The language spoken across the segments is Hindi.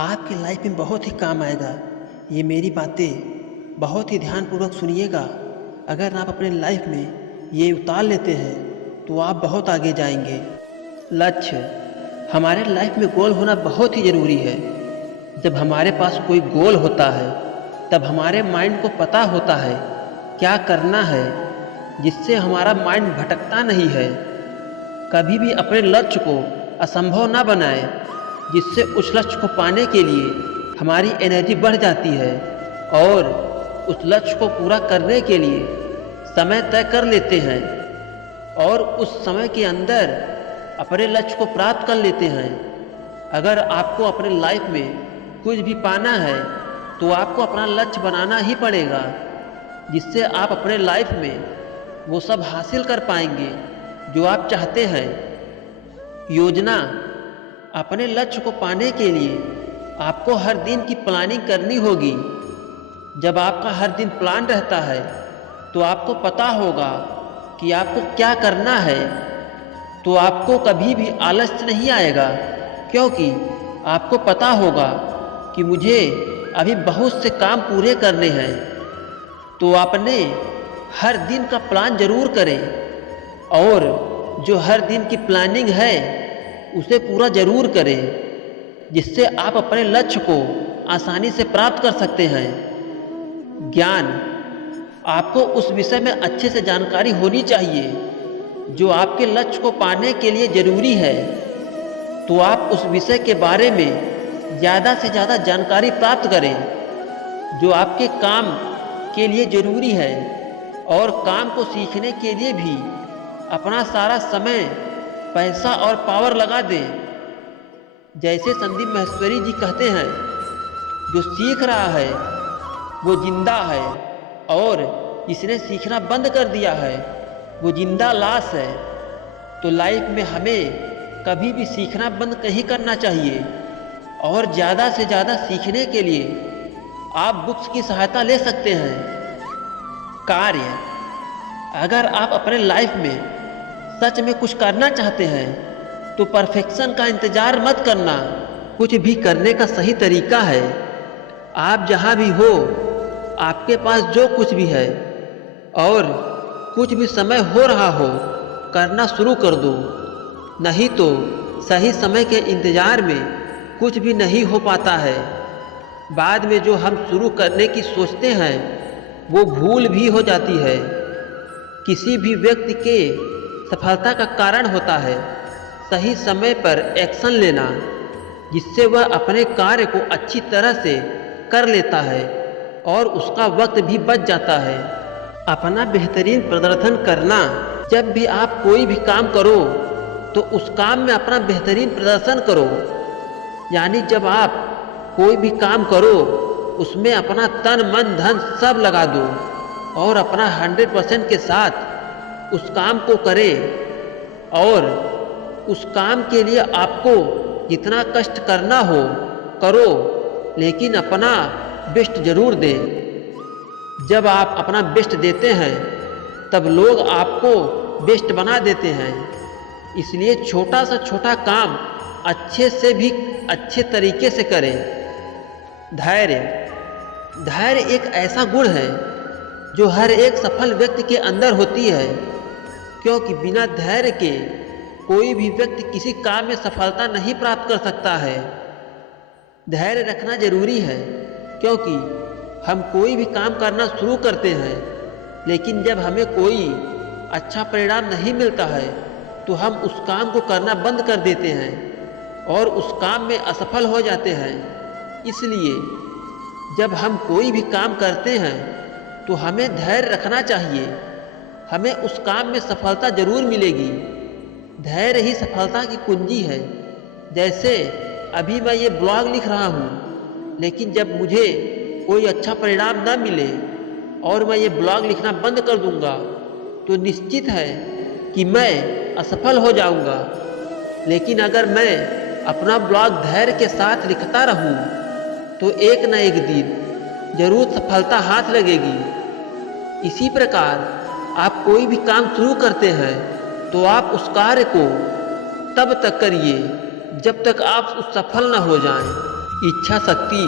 आपकी लाइफ में बहुत ही काम आएगा। ये मेरी बातें बहुत ही ध्यानपूर्वक सुनिएगा। अगर आप अपने लाइफ में ये उतार लेते हैं तो आप बहुत आगे जाएंगे। लक्ष्य, हमारे लाइफ में गोल होना बहुत ही ज़रूरी है। जब हमारे पास कोई गोल होता है तब हमारे माइंड को पता होता है क्या करना है, जिससे हमारा माइंड भटकता नहीं है। कभी भी अपने लक्ष्य को असंभव ना बनाएं, जिससे उस लक्ष्य को पाने के लिए हमारी एनर्जी बढ़ जाती है और उस लक्ष्य को पूरा करने के लिए समय तय कर लेते हैं और उस समय के अंदर अपने लक्ष्य को प्राप्त कर लेते हैं। अगर आपको अपने लाइफ में कुछ भी पाना है तो आपको अपना लक्ष्य बनाना ही पड़ेगा, जिससे आप अपने लाइफ में वो सब हासिल कर पाएंगे जो आप चाहते हैं। योजना, अपने लक्ष्य को पाने के लिए आपको हर दिन की प्लानिंग करनी होगी। जब आपका हर दिन प्लान रहता है तो आपको पता होगा कि आपको क्या करना है, तो आपको कभी भी आलस्य नहीं आएगा, क्योंकि आपको पता होगा कि मुझे अभी बहुत से काम पूरे करने हैं। तो आपने हर दिन का प्लान जरूर करें और जो हर दिन की प्लानिंग है उसे पूरा जरूर करें, जिससे आप अपने लक्ष्य को आसानी से प्राप्त कर सकते हैं। ज्ञान, आपको उस विषय में अच्छे से जानकारी होनी चाहिए जो आपके लक्ष्य को पाने के लिए ज़रूरी है। तो आप उस विषय के बारे में ज़्यादा से ज़्यादा जानकारी प्राप्त करें जो आपके काम के लिए ज़रूरी है, और काम को सीखने के लिए भी अपना सारा समय, पैसा और पावर लगा दें। जैसे संदीप माहेश्वरी जी कहते हैं, जो सीख रहा है वो जिंदा है और जिसने सीखना बंद कर दिया है वो जिंदा लाश है। तो लाइफ में हमें कभी भी सीखना बंद नहीं करना चाहिए और ज़्यादा से ज़्यादा सीखने के लिए आप बुक्स की सहायता ले सकते हैं। कार्य, अगर आप अपने लाइफ में सच में कुछ करना चाहते हैं तो परफेक्शन का इंतज़ार मत करना। कुछ भी करने का सही तरीका है, आप जहाँ भी हो, आपके पास जो कुछ भी है और कुछ भी समय हो रहा हो, करना शुरू कर दो। नहीं तो सही समय के इंतज़ार में कुछ भी नहीं हो पाता है। बाद में जो हम शुरू करने की सोचते हैं वो भूल भी हो जाती है। किसी भी व्यक्ति के सफलता का कारण होता है सही समय पर एक्शन लेना, जिससे वह अपने कार्य को अच्छी तरह से कर लेता है और उसका वक्त भी बच जाता है। अपना बेहतरीन प्रदर्शन करना, जब भी आप कोई भी काम करो तो उस काम में अपना बेहतरीन प्रदर्शन करो। यानी जब आप कोई भी काम करो उसमें अपना तन मन धन सब लगा दो और अपना 100% के साथ उस काम को करें। और उस काम के लिए आपको जितना कष्ट करना हो करो, लेकिन अपना बेस्ट जरूर दें। जब आप अपना बेस्ट देते हैं तब लोग आपको बेस्ट बना देते हैं। इसलिए छोटा सा छोटा काम अच्छे से भी अच्छे तरीके से करें। धैर्य, धैर्य एक ऐसा गुण है जो हर एक सफल व्यक्ति के अंदर होती है, क्योंकि बिना धैर्य के कोई भी व्यक्ति किसी काम में सफलता नहीं प्राप्त कर सकता है। धैर्य रखना जरूरी है, क्योंकि हम कोई भी काम करना शुरू करते हैं, लेकिन जब हमें कोई अच्छा परिणाम नहीं मिलता है तो हम उस काम को करना बंद कर देते हैं और उस काम में असफल हो जाते हैं। इसलिए जब हम कोई भी काम करते हैं तो हमें धैर्य रखना चाहिए। हमें उस काम में सफलता जरूर मिलेगी। धैर्य ही सफलता की कुंजी है। जैसे अभी मैं ये ब्लॉग लिख रहा हूँ, लेकिन जब मुझे कोई अच्छा परिणाम न मिले और मैं ये ब्लॉग लिखना बंद कर दूंगा तो निश्चित है कि मैं असफल हो जाऊंगा। लेकिन अगर मैं अपना ब्लॉग धैर्य के साथ लिखता रहूं तो एक न एक दिन जरूर सफलता हाथ लगेगी। इसी प्रकार आप कोई भी काम शुरू करते हैं तो आप उस कार्य को तब तक करिए जब तक आप सफल न हो जाएं। इच्छा शक्ति,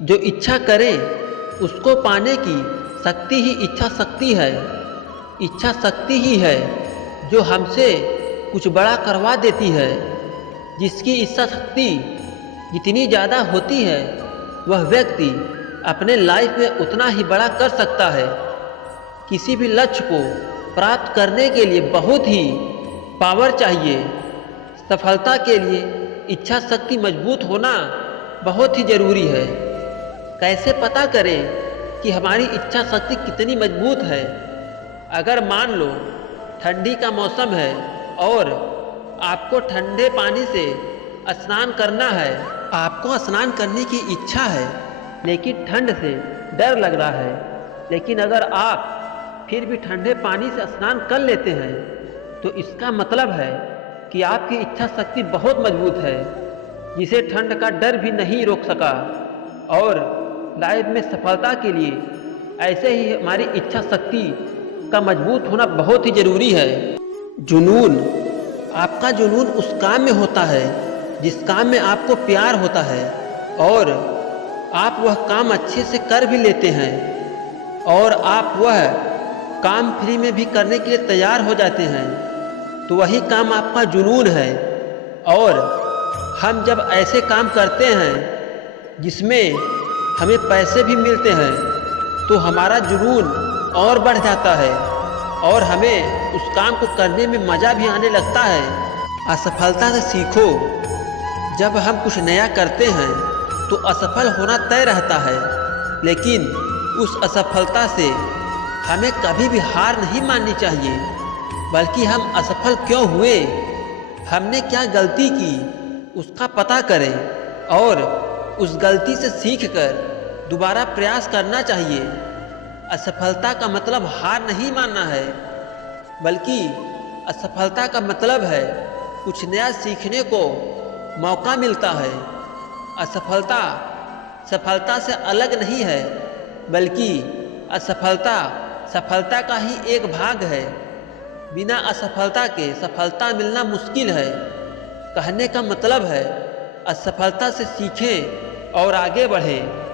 जो इच्छा करे उसको पाने की शक्ति ही इच्छा शक्ति है। इच्छा शक्ति ही है जो हमसे कुछ बड़ा करवा देती है। जिसकी इच्छा शक्ति जितनी ज़्यादा होती है वह व्यक्ति अपने लाइफ में उतना ही बड़ा कर सकता है। किसी भी लक्ष्य को प्राप्त करने के लिए बहुत ही पावर चाहिए। सफलता के लिए इच्छा शक्ति मजबूत होना बहुत ही ज़रूरी है। कैसे पता करें कि हमारी इच्छा शक्ति कितनी मजबूत है? अगर मान लो ठंडी का मौसम है और आपको ठंडे पानी से स्नान करना है, आपको स्नान करने की इच्छा है लेकिन ठंड से डर लग रहा है, लेकिन अगर आप फिर भी ठंडे पानी से स्नान कर लेते हैं तो इसका मतलब है कि आपकी इच्छा शक्ति बहुत मजबूत है, जिसे ठंड का डर भी नहीं रोक सका। और लाइफ में सफलता के लिए ऐसे ही हमारी इच्छा शक्ति का मजबूत होना बहुत ही ज़रूरी है। जुनून, आपका जुनून उस काम में होता है जिस काम में आपको प्यार होता है और आप वह काम अच्छे से कर भी लेते हैं और आप वह काम फ्री में भी करने के लिए तैयार हो जाते हैं, तो वही काम आपका जुनून है। और हम जब ऐसे काम करते हैं जिसमें हमें पैसे भी मिलते हैं तो हमारा जुनून और बढ़ जाता है और हमें उस काम को करने में मज़ा भी आने लगता है। असफलता से सीखो। जब हम कुछ नया करते हैं तो असफल होना तय रहता है, लेकिन उस असफलता से हमें कभी भी हार नहीं माननी चाहिए, बल्कि हम असफल क्यों हुए, हमने क्या गलती की उसका पता करें और उस गलती से सीखकर दोबारा प्रयास करना चाहिए। असफलता का मतलब हार नहीं मानना है, बल्कि असफलता का मतलब है कुछ नया सीखने को मौका मिलता है। असफलता सफलता से अलग नहीं है, बल्कि असफलता सफलता का ही एक भाग है। बिना असफलता के सफलता मिलना मुश्किल है। कहने का मतलब है असफलता से सीखें और आगे बढ़ें।